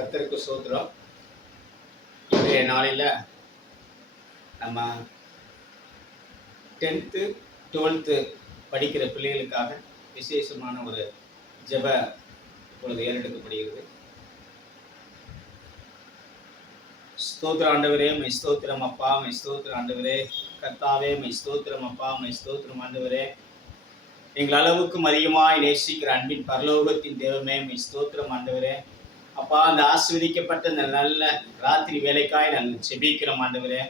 கர்த்தருக்கு ஸ்தோத்திரம். இன்றைய நாளில் நம்ம 10th 12th படிக்கிற பிள்ளைகளுக்காக விசேஷமான ஒரு ஜெப இப்பொழுது ஏறெடுக்கப்படுகிறது. ஸ்தோத்திர ஆண்டவரே, மை ஸ்தோத்திரம் அப்பா, மை ஸ்தோத்திர ஆண்டவரே, கர்த்தாவே மை ஸ்தோத்திரம் அப்பா, மை ஸ்தோத்திரம் ஆண்டவரே, எங்கள் அளவுக்கும் அதிகமாய் நேசிக்கிற அன்பின் பரலோகத்தின் தேவமே மை ஸ்தோத்திரம் ஆண்டவரே. அப்பா, அந்த ஆசீர்வதிக்கப்பட்ட அந்த நல்ல ராத்திரி வேலைக்காய் நாங்கள் செபிக்கிறோம் ஆண்டவரே.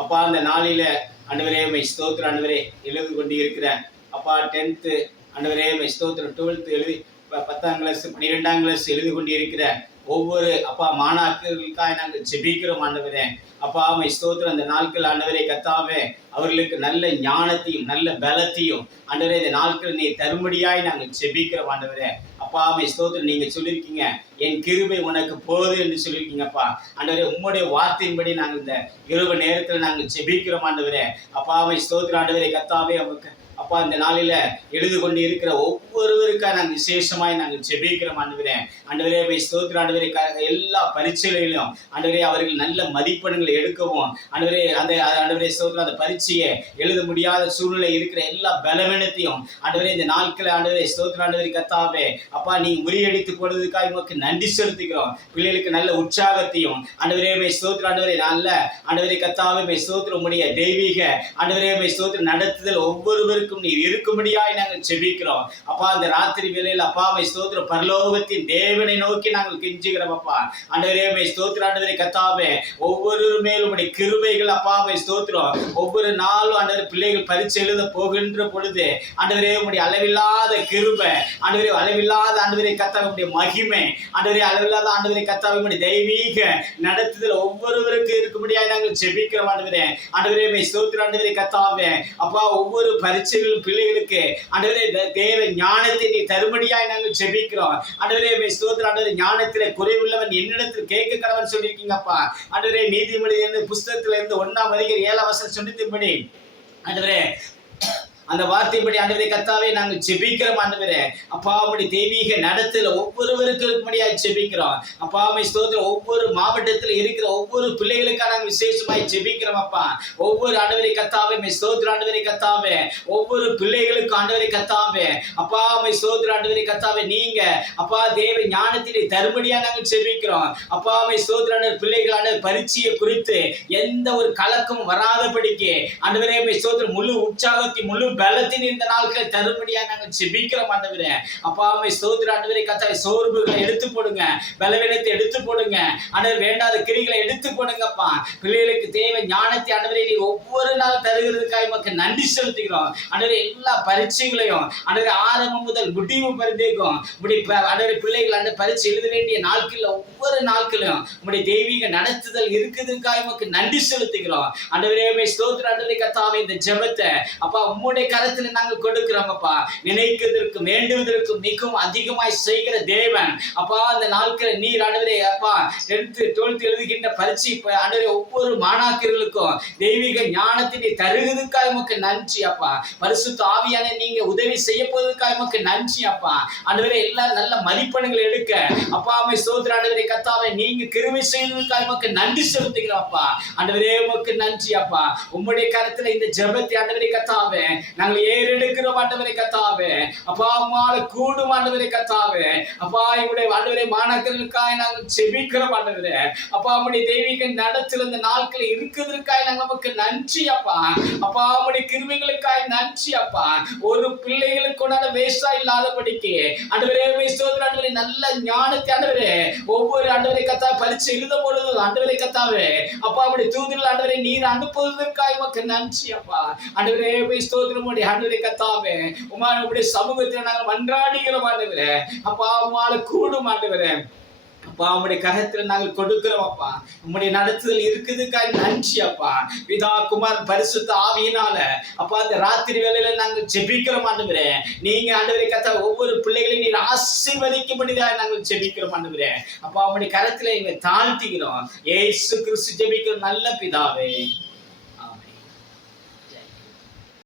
அப்பா, அந்த நாளில ஆண்டவரே மை ஸ்தோத்திர ஆண்டவரே எழுது கொண்டு இருக்கிற அப்பா 10th ஆண்டவரே மை ஸ்தோத்திரம் 12th எழுதி 10ஆம் கிளாஸ் 12ஆம் கிளாஸ் எழுதி கொண்டு இருக்கிற ஒவ்வொரு அப்பா மாணாக்கர்களுக்காக நாங்கள் ஜெபிக்கிறோம் ஆண்டவரே. அப்பா மை ஸ்தோத்திரம், அந்த நாட்கள் ஆண்டவரே கர்த்தாவே அவர்களுக்கு நல்ல ஞானத்தையும் நல்ல பலத்தையும் ஆண்டவரே இந்த நாட்கள் நீ தரும்படியாய் நாங்கள் ஜெபிக்கிறோம் ஆண்டவரே. அப்பா மை ஸ்தோத்திரம், நீங்க சொல்லியிருக்கீங்க என் கிருபை உனக்கு போது என்று சொல்லியிருக்கீங்கப்பா ஆண்டவரே. உம்முடைய வார்த்தையின்படி நாங்கள் இந்த இரவு நேரத்தில் நாங்கள் ஜெபிக்கிறோம் ஆண்டவரே. அப்பா மை ஸ்தோத்திரம் ஆண்டவரே கர்த்தாவே அவருக்கு அப்பா இந்த நாளில எழுது கொண்டு இருக்கிற ஒவ்வொருவருக்காக நாங்கள் விசேஷமாய் நாங்கள் ஜெபிக்கிறோம் ஆண்டவரே. ஆண்டவரே மை ஸ்தோத்திரம் ஆண்டவரே, எல்லா பரீட்சைகளிலும் ஆண்டவரே அவர்கள் நல்ல மதிப்பெண்களை எடுக்கவும் ஆண்டவரே அந்த ஆண்டவரே ஸ்தோத்திரம் அந்த பரீட்சையை எழுத முடியாத சூழ்நிலை இருக்கிற எல்லா பலவீனத்தையும் ஆண்டவரே இந்த நாட்களை ஆண்டவரே ஸ்தோத்திரம் ஆண்டவரே கர்த்தாவே அப்பா நீங்க முறியடித்து போடுறதுக்காக உமக்கு நன்றி செலுத்துகிறோம். பிள்ளைகளுக்கு நல்ல உற்சாகத்தையும் ஆண்டவரே மை ஸ்தோத்திரம் ஆண்டவரே நல்ல ஆண்டவரே கர்த்தாவே மை ஸ்தோத்திரம் உம்முடைய தெய்வீக ஆண்டவரே மை ஸ்தோத்திரம் நடத்துதல் ஒவ்வொருவருக்கும் நீர் இருக்கும்படியாய் நாங்கள் செபிக்கிறோம். அப்பா இந்த ராத்திரி வேளையில் அப்பா மை ஸ்தோத்திரம் பரலோகத்தின் தேவனை நோக்கி நாங்கள் கெஞ்சுகிறோம் அப்பா ஆண்டவரே மை ஸ்தோத்திரம் ஆண்டவரே கர்த்தாவே ஒவ்வொரு மேலும் உம்முடைய கிருபைகள் அப்பா மை ஸ்தோத்திரம் ஒவ்வொரு நாளும் ஆண்டவரே பிள்ளைகள் பரீட்சை எழுத போகின்ற பொழுது ஆண்டவரே உம்முடைய அளவில்லாத கிருபை ஆண்டவரே அளவில்லாத ஆண்டவரே கர்த்தாவே உம்முடைய மகிமை ஆண்டவரே அளவில்லாத ஆண்டவரே கர்த்தாவே உம்முடைய தெய்வீக நடத்துதல் ஒவ்வொருவருக்கு இருக்கும்படியாய் நாங்கள் ஜெபிக்கிறோம் ஆண்டவரே. ஆண்டவரே மை ஸ்தோத்திரம் ஆண்டவரே கர்த்தாவே அப்பா ஒவ்வொரு பரீட்சை பிள்ளைகளுக்கு ஆண்டவரே தேவ ஞானத்தை நீ தரும்படியாய் நாங்கள் ஜெபிக்கிறோம் ஆண்டவரே மை ஸ்தோத்திரம் ஆண்டவரே. ஞானத்திலே குறைவுள்ளவன் என்னிடத்தில் கேட்க கடவன் சொல்லியிருக்கீங்கப்பா ஆண்டவரே. நீதிமொழி புஸ்தகத்துல இருந்து 1ஆம் அதிகாரம் 7ஆம் வசனம் சொல்லித்தின்படி ஆண்டவரே அந்த வார்த்தைப்படி ஆண்டவரே கர்த்தாவே நாங்கள் ஜெபிக்கிறோம் ஆண்டவரே. அப்பா உம்முடைய தெய்வீக நடத்துல ஒவ்வொருவருக்கு இருக்கும்படியாய் ஜெபிக்கிறோம் அப்பா மை ஸ்தோத்திரம். ஒவ்வொரு மாவட்டத்தில் இருக்கிற ஒவ்வொரு பிள்ளைகளுக்காக நாங்கள் விசேஷமாய் ஜெபிக்கிறோம் அப்பா. ஒவ்வொரு ஆண்டவரே கர்த்தாவே மை ஸ்தோத்திரம் ஆண்டவரே கர்த்தாவே ஒவ்வொரு பிள்ளைகளுக்கு ஆண்டவரே கர்த்தாவே அப்பா மை ஸ்தோத்திரம் ஆண்டவரே கர்த்தாவே நீங்க அப்பா தேவ ஞானத்திலே தரும்படியா நாங்கள் ஜெபிக்கிறோம் அப்பா மை ஸ்தோத்திரம். பிள்ளைகளான பரீட்சையை குறித்து எந்த ஒரு கலக்கமும் வராதபடிக்கு ஆண்டவரே மை ஸ்தோத்திரம் முழு உற்சாகத்தை முழு பலத்தின் இந்த நாட்களை தரும்படியா நாங்கள் ஜெபிக்கிறோம் ஆண்டவரே. அப்பா மை ஸ்தோத்திரம் ஆண்டவரே கர்த்தாவே சோர்வுகளை எடுத்து போடுங்க, பலவீனத்தை எடுத்து போடுங்க ஆண்டவரே, வேண்டாத கிரிகளை எடுத்து போடுங்கப்பா. பிள்ளைகளுக்கு தேவை ஞானத்தை ஆண்டவரே நீ ஒவ்வொரு நாள் தருகிறதுக்காக உமக்கு நன்றி செலுத்துகிறோம் ஆண்டவரே. எல்லா பரீட்சைகளையும் ஆண்டவரே ஆரம்பம் முதல் முடிவு பரிந்தேக்கும் ஆண்டவரே பிள்ளைகள் அந்த பரீட்சை எழுத வேண்டிய நாட்கள் ஒவ்வொரு நாட்களும் உம்முடைய தெய்வீக நடத்துதல் இருக்குதுக்காக உமக்கு நன்றி செலுத்துகிறோம் ஆண்டவரே மை ஸ்தோத்திரம் ஆண்டவரே கர்த்தாவே. இந்த ஜெபத்தை அப்பா உம்முடைய கரத்துல நாங்கள் கொடுக்கிறோம் அப்பா. நினைக்கிறதற்கும் வேண்டுவதற்கும் மிகவும் அதிகமாய் செய்கிற தேவன் அப்பா. அந்த நாட்களை நீர் ஆண்டவரே அப்பா 10th 12th எழுதுகின்ற பரீட்சை ஆண்டவரே ஒவ்வொரு மாணாக்கர்களுக்கும் தெய்வீக ஞானத்தினை தருகிறதுக்காக உமக்கு நன்றி அப்பா. பரிசுத்த ஆவியான நீங்க உதவி செய்ய போவதற்காக உமக்கு நன்றி அப்பா ஆண்டவரே. எல்லா நல்ல மதிப்பெண்களை எடுக்க அப்பா மை ஸ்தோத்திரம் ஆண்டவரே கர்த்தாவே நீங்க கிருபை செய்வதற்காக உமக்கு நன்றி செலுத்துகிறோம் அப்பா ஆண்டவரே. உமக்கு நன்றி அப்பா. உம்முடைய கரத்துல இந்த ஜெபத்தை ஆண்டவரே கர்த்தாவே நாங்கள் ஏறெடுக்கிறோம் ஆண்டவரே கர்த்தாவே. அப்பா உம்மால கூடும் ஆண்டவரே கர்த்தாவே. அப்பா இவருடைய ஆண்டவரே மாணாக்கர்களுக்காக நாங்கள் ஜெபிக்கிறோம் ஆண்டவரே. அப்பா உம்முடைய தெய்வீக நடத்துல இந்த நாட்கள் இருக்கிறதுக்காக நாங்கள் நமக்கு நன்றி அப்பா. அப்பா உம்முடைய கிருபைகளுக்காக நன்றி அப்பா. ஒரு பிள்ளைகளுக்கு கூட வேஸ்டா இல்லாதபடிக்கு ஆண்டவரே மை ஸ்தோத்திரம் ஆண்டவரே. நல்ல ஞானத்தை ஆண்டவரே ஒவ்வொரு ஆண்டவரே கர்த்தாவே பரீட்சை எழுத பொழுது ஆண்டவரே கர்த்தாவே அப்பா உம்முடைய தூதர்கள் ஆண்டவரே நீர் அனுப்புவதற்காக உமக்கு நன்றி அப்பா ஆண்டவரே மை ஸ்தோத்திரம் ஆண்டவரே கர்த்தாவே. உம்முடைய சமூகத்தில் நாங்கள் மன்றாடுகிறோம் ஆண்டவரே. அப்பா உம்மால கூடும் ஆண்டவரே. அப்பா உம்முடைய கரத்துல நாங்கள் கொடுக்கிறோம் அப்பா. உம்முடைய நடத்துதல் இருக்குதுக்காக நன்றி அப்பா. பிதா குமார் பரிசுத்த ஆவியினால அப்பா அந்த ராத்திரி வேளையில நாங்கள் ஜெபிக்கிறோம் ஆண்டவரே. நீங்க ஆண்டவரே கர்த்தாவே ஒவ்வொரு பிள்ளைகளையும் நீர் ஆசீர்வதிக்கும்படியாக நாங்கள் ஜெபிக்கிறோம் ஆண்டவரே. அப்பா உம்முடைய கரத்துல எங்களை தாழ்த்துகிறோம். இயேசு கிறிஸ்து ஜெபிக்கிறோம் நல்ல பிதாவே.